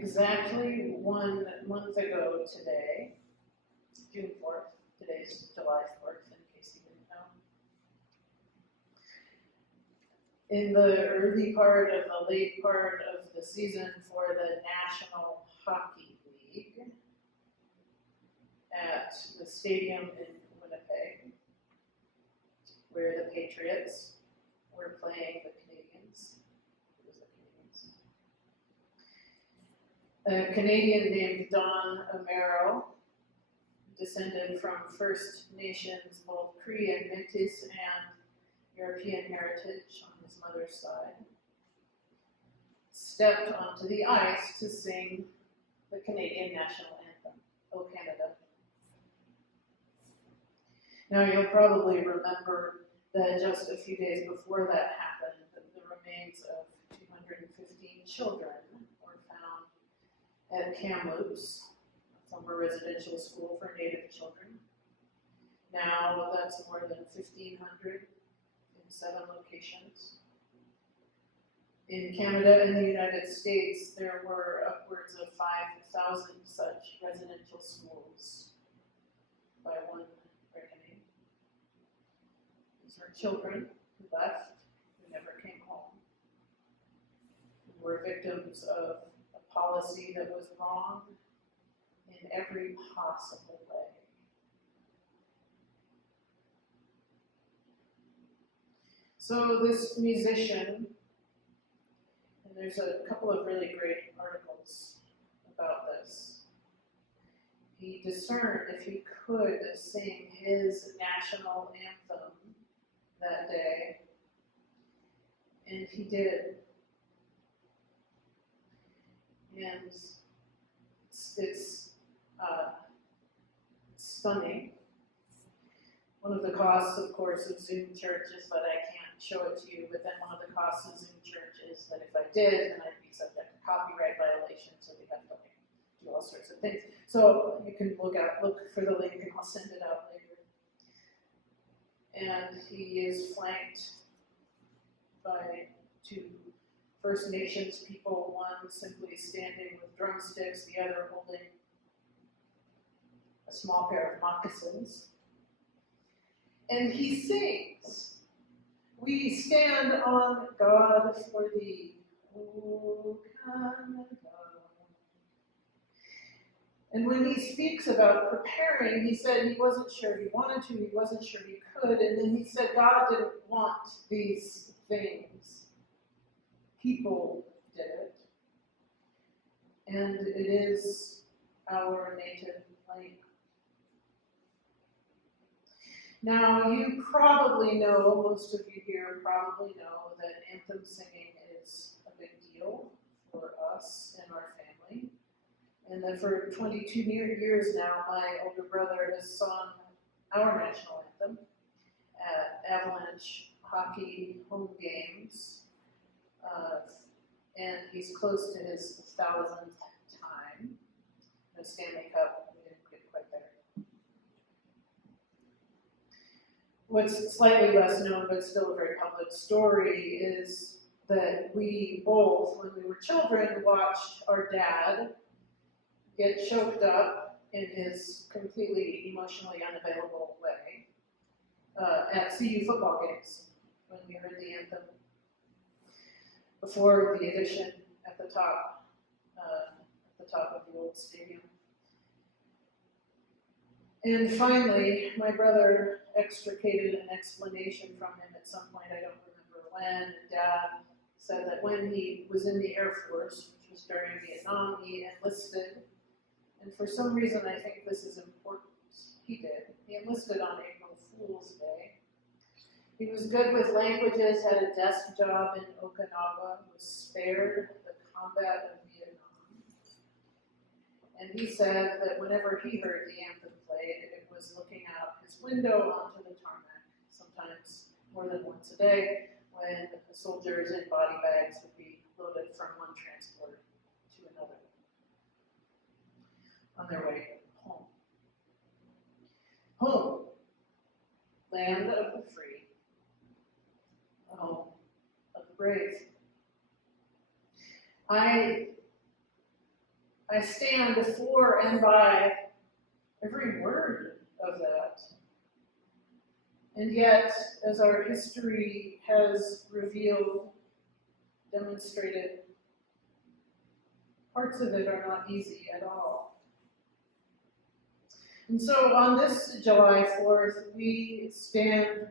Exactly 1 month ago today, June 4th, today's July 4th, in case you didn't know. In the early part of the late part of the season for the National Hockey League at the stadium in Winnipeg, where the Patriots were playing the Canadians. A Canadian named Don Amero, descended from First Nations, both Cree and Métis, and European heritage on his mother's side, stepped onto the ice to sing the Canadian national anthem, O Canada. Now you'll probably remember that just a few days before that happened, the remains of 215 children were found at Kamloops, a former residential school for Native children. Now that's more than 1,500 in 7 locations. In Canada and the United States, there were upwards of 5,000 such residential schools by one reckoning. These were children who left, who never came home, who were victims of a policy that was wrong in every possible way. So this musician, and there's a couple of really great articles about this, he discerned if he could sing his national anthem that day, and he did. And it's stunning. One of the costs, of course, of Zoom church is that I can't show it to you, but then one of the costs of Zoom church is that if I did, then I'd be subject to copyright violation, so we have to do all sorts of things. So you can look for the link, and I'll send it out later. And he is flanked by 2 First Nations people, one simply standing with drumsticks, the other holding a small pair of moccasins. And he sings, "We stand on God for thee, O Canada." And when he speaks about preparing, he said he wasn't sure he wanted to, he wasn't sure he could, and then he said God didn't want these things. People did it. And it is our native language. Now, you probably know, most of you here probably know, that anthem singing is a big deal for us and our family. And that for 22 years now, my older brother has sung our national anthem at Avalanche hockey home games. And he's close to his 1,000th time. The Stanley Cup, we didn't get quite there. What's slightly less known, but still a very public story, is that we both, when we were children, watched our dad get choked up in his completely emotionally unavailable way at CU football games when we heard the anthem before the addition at the top of the old stadium. And finally, my brother extricated an explanation from him at some point, I don't remember when, and Dad said that when he was in the Air Force, which was during Vietnam, he enlisted, and for some reason I think this is important, he did. He enlisted on April Fool's Day. He was good with languages, had a desk job in Okinawa, was spared the combat of Vietnam. And he said that whenever he heard the anthem played, it was looking out his window onto the tarmac, sometimes more than once a day, when the soldiers in body bags would be loaded from one transport to another on their way home. Home, land of the free, home of the brave. I I stand for and by every word of that. And yet, as our history has revealed, demonstrated, parts of it are not easy at all. And so on this July 4th, we stand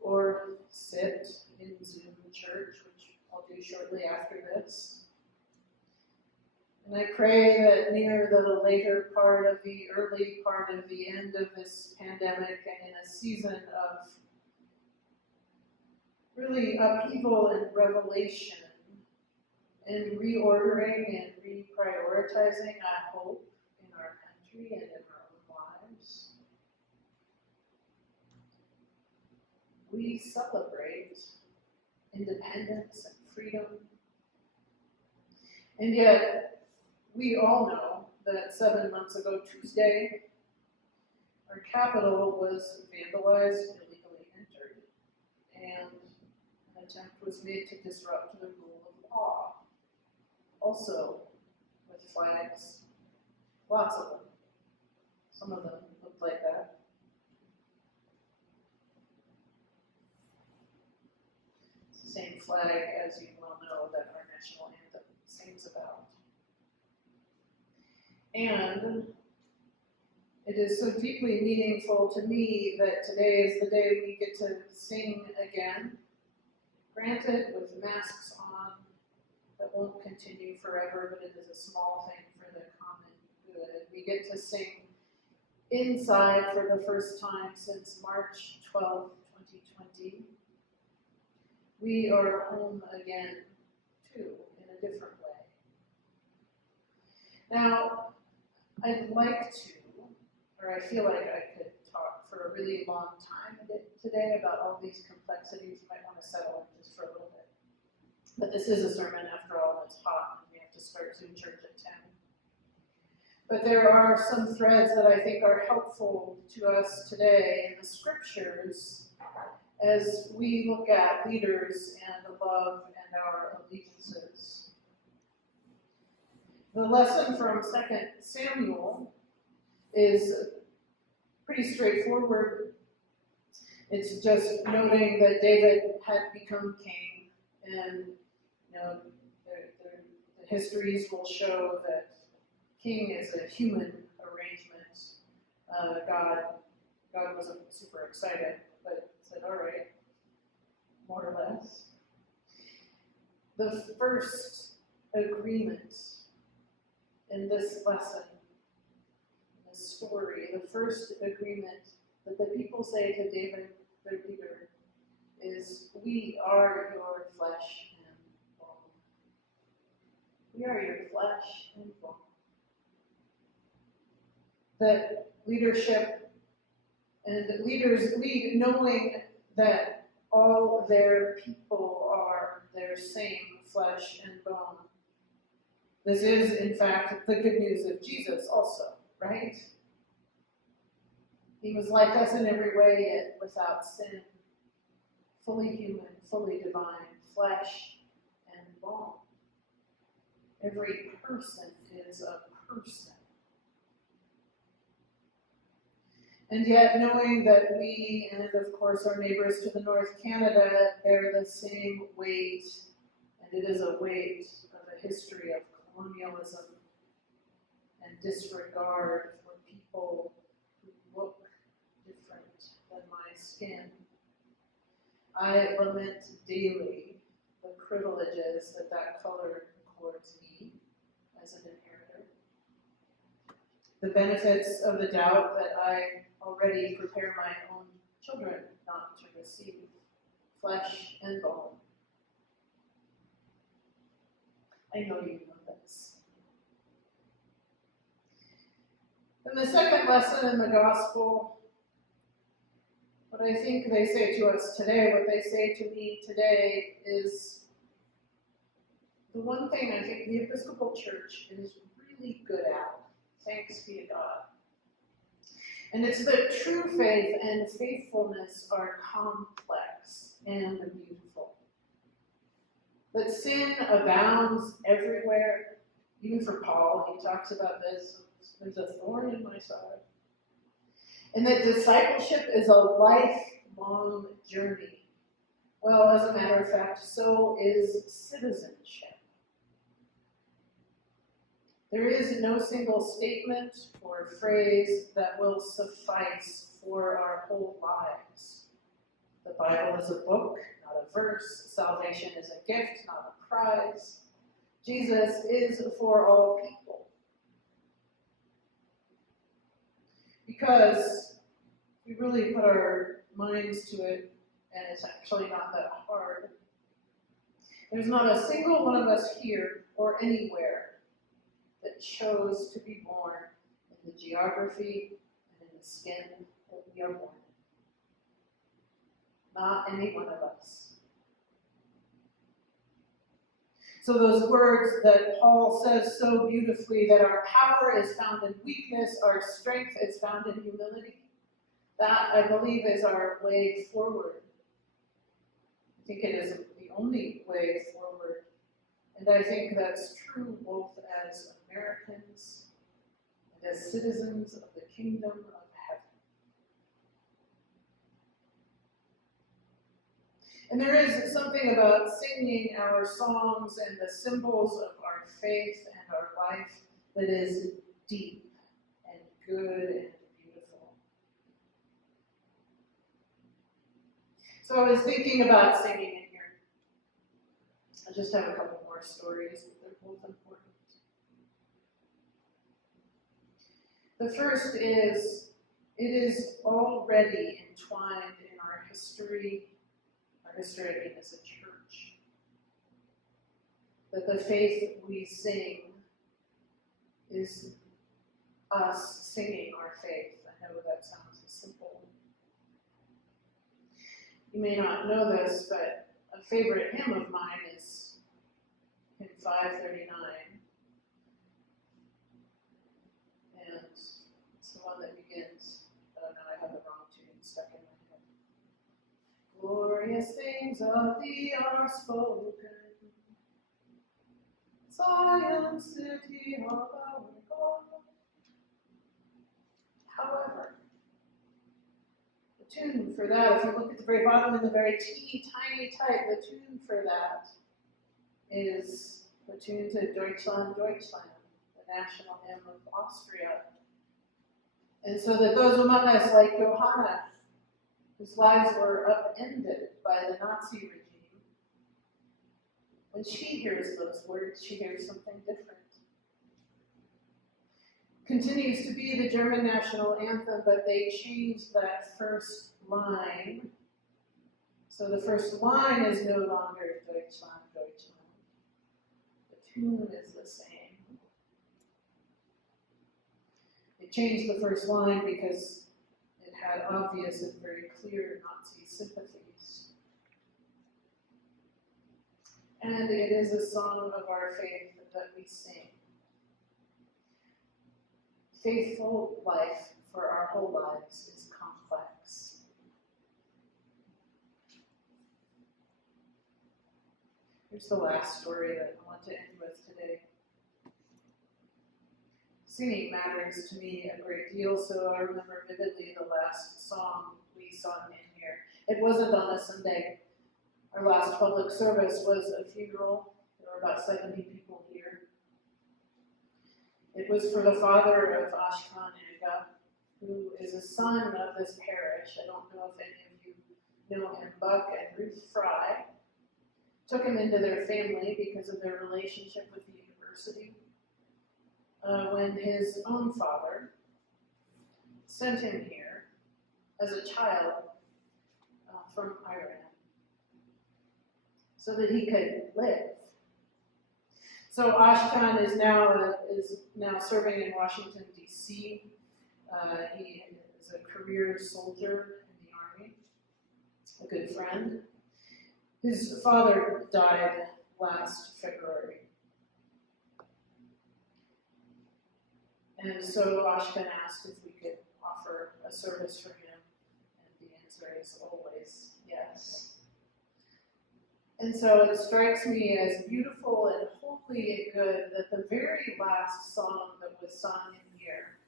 or sit in Zoom church, which I'll do shortly after this. And I pray that near the later part of the early part of the end of this pandemic and in a season of really upheaval and revelation and reordering and reprioritizing, I hope, in our country and in our own lives, we celebrate independence and freedom. And yet, we all know that 7 months ago Tuesday, our Capitol was vandalized, illegally entered, and an attempt was made to disrupt the rule of law. Also with flags, lots of them. Some of them looked like that. It's the same flag, as you well know, that our national anthem sings about. And it is so deeply meaningful to me that today is the day we get to sing again. Granted, with masks on, that won't continue forever, but it is a small thing for the common good. We get to sing inside for the first time since March 12, 2020. We are home again, too, in a different way. Now, I'd like to, or I feel like I could talk for a really long time today about all these complexities. You might want to settle in just for a little bit. But this is a sermon after all, and it's hot, and we have to start Zoom church at 10. But there are some threads that I think are helpful to us today in the scriptures as we look at leaders and love and our allegiances. The lesson from 2 Samuel is pretty straightforward. It's just noting that David had become king, and the histories will show that king is a human arrangement. God wasn't super excited, but said, all right, more or less. The first agreement in this lesson, in this story, the first agreement that the people say to David, their leader, is, we are your flesh and bone. We are your flesh and bone. That leadership and leaders lead knowing that all their people are their same flesh and bone. This is, in fact, the good news of Jesus also, right? He was like us in every way, yet without sin. Fully human, fully divine, flesh and bone. Every person is a person. And yet, knowing that we, and of course our neighbors to the north, Canada, bear the same weight, and it is a weight of a history of colonialism and disregard for people who look different than my skin. I lament daily the privileges that color accords me as an inheritor. The benefits of the doubt that I already prepare my own children not to receive, flesh and bone. I know you know this. And the second lesson in the gospel, what I think they say to us today, what they say to me today, is the one thing I think the Episcopal Church is really good at, thanks be to God. And it's that true faith and faithfulness are complex and beautiful. That sin abounds everywhere, Even for Paul, he talks about this. There's a thorn in my side. And that discipleship is a lifelong journey. Well, as a matter of fact, so is citizenship. There is no single statement or phrase that will suffice for our whole lives. The Bible is a book, not a verse. Salvation is a gift, not a prize. Jesus is for all people. Because we really put our minds to it, and it's actually not that hard. There's not a single one of us here or anywhere that chose to be born in the geography and in the skin that we are born in. Not any one of us. So those words that Paul says so beautifully, that our power is found in weakness, our strength is found in humility, that, I believe, is our way forward. I think it is the only way forward. And I think that's true both as Americans and as citizens of the kingdom of heaven. And there is something about singing our songs and the symbols of our faith and our life that is deep and good and beautiful. So I was thinking about singing in here. I just have a couple more stories, but they're both important. The first is, it is already entwined in our history I mean as a church, that the faith we sing is us singing our faith. I know that sounds simple. You may not know this, but a favorite hymn of mine is hymn 539. And it's the one that begins, oh no, I have the wrong tune stuck in my head. Glorious things of thee are spoken, Zion, city of our God. However, the tune for that, if you look at the very bottom in the very teeny tiny type, the tune for that is the tune to Deutschland, Deutschland, the national hymn of Austria. And so that those among us like Johanna, whose lives were upended by the Nazi regime, when she hears those words, she hears something different. Continues to be the German national anthem, but they changed that first line. So the first line is no longer Deutschland, Deutschland. The tune is the same. They changed the first line because it had obvious and very clear Nazi sympathies. And it is a song of our faith that we sing. Faithful life for our whole lives is complex. Here's the last story that I want to end with today. Singing matters to me a great deal, so I remember vividly the last song we sung in here. It wasn't on a Sunday. Our last public service was a funeral. There were about 70 people here. It was for the father of Aidan, who is a son of this parish. I don't know if any of you know him. Buck and Ruth Fry took him into their family because of their relationship with the university. When his own father sent him here as a child from Iran so that he could live. So Ashkan is now serving in Washington, D.C. He is a career soldier in the Army, a good friend. His father died last February. And so Ashkan asked if we could offer a service for him, and the answer is always yes. And so it strikes me as beautiful and wholly good that the very last song that was sung in here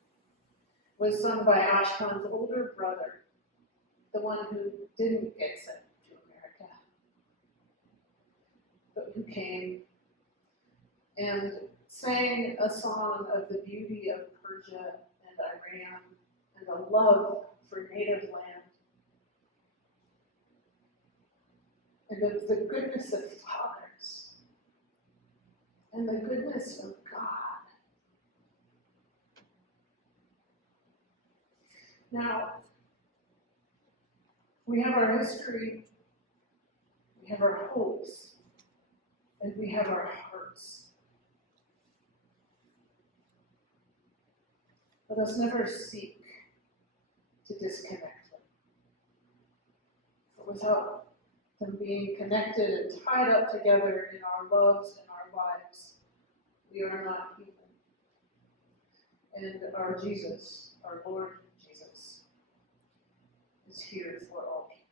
was sung by Ashton's older brother, the one who didn't get sent to America, but who came and sang a song of the beauty of Persia and Iran and a love for native land and of the goodness of fathers and the goodness of God. Now, we have our history, we have our hopes, and we have our hearts. Let us never seek to disconnect them. For without them being connected and tied up together in our loves and our lives, we are not human. And our Jesus, our Lord Jesus, is here for all people.